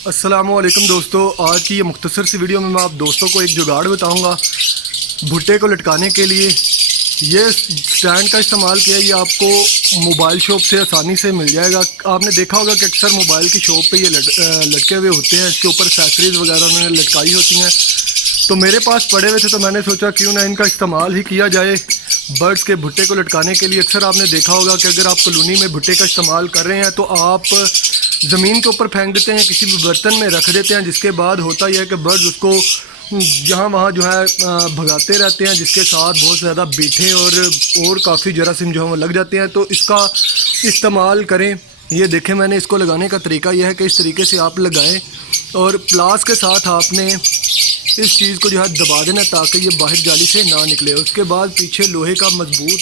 अस्सलामुअलैकुम दोस्तों, आज की ये मुख्तसर सी वीडियो में मैं आप दोस्तों को एक जुगाड़ बताऊंगा भुट्टे को लटकाने के लिए। ये स्टैंड का इस्तेमाल किया, ये आपको मोबाइल शॉप से आसानी से मिल जाएगा। आपने देखा होगा कि अक्सर मोबाइल की शॉप पे ये लटके हुए होते हैं, इसके ऊपर एक्सेसरीज वगैरह उन्होंने लटकाई होती हैं। तो मेरे पास पड़े हुए थे तो मैंने सोचा क्यों ना इनका इस्तेमाल ही किया जाए बर्ड्स के भुट्टे को लटकाने के लिए। अक्सर आपने देखा होगा कि अगर आप कॉलोनी में भुट्टे का इस्तेमाल कर रहे हैं तो आप ज़मीन के ऊपर फेंक देते हैं, किसी भी बर्तन में रख देते हैं, जिसके बाद होता यह है कि बर्ड्स उसको जहाँ वहाँ जो है भगाते रहते हैं, जिसके साथ बहुत ज़्यादा बीठे और काफ़ी जरासीम जो है वो लग जाते हैं। तो इसका इस्तेमाल करें। ये देखें, मैंने इसको लगाने का तरीका यह है कि इस तरीके से आप लगाएं और प्लास के साथ आपने इस चीज़ को जो है दबा देना ताकि ये बाहर जाली से ना निकले। उसके बाद पीछे लोहे का मजबूत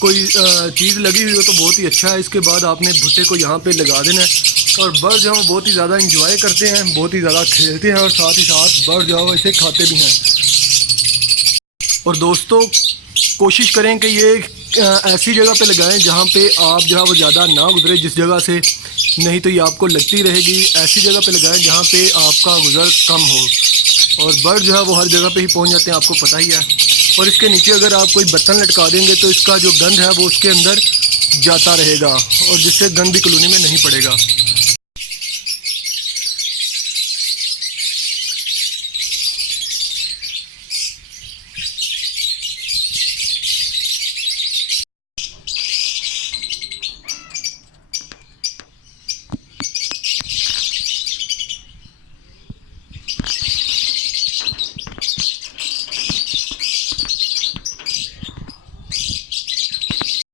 कोई चीज़ लगी हुई हो तो बहुत ही अच्छा है। इसके बाद आपने भुट्टे को यहाँ पे लगा देना है और बर्ड जो है वो बहुत ही ज़्यादा इंजॉय करते हैं, बहुत ही ज़्यादा खेलते हैं और साथ ही साथ बर्ड जो है वो इसे खाते भी हैं। और दोस्तों, कोशिश करें कि ये ऐसी जगह पे लगाएं जहाँ पे आप जो है वो ज़्यादा ना गुजरे जिस जगह से, नहीं तो ये आपको लगती रहेगी। ऐसी जगह पे लगाएं जहाँ पे आपका गुजर कम हो। और बर्ड जो है वो हर जगह पे ही पहुँच जाते हैं, आपको पता ही है। और इसके नीचे अगर आप कोई बर्तन लटका देंगे तो इसका जो गंध है वो उसके अंदर जाता रहेगा और जिससे गंद भी कॉलोनी में नहीं पड़ेगा।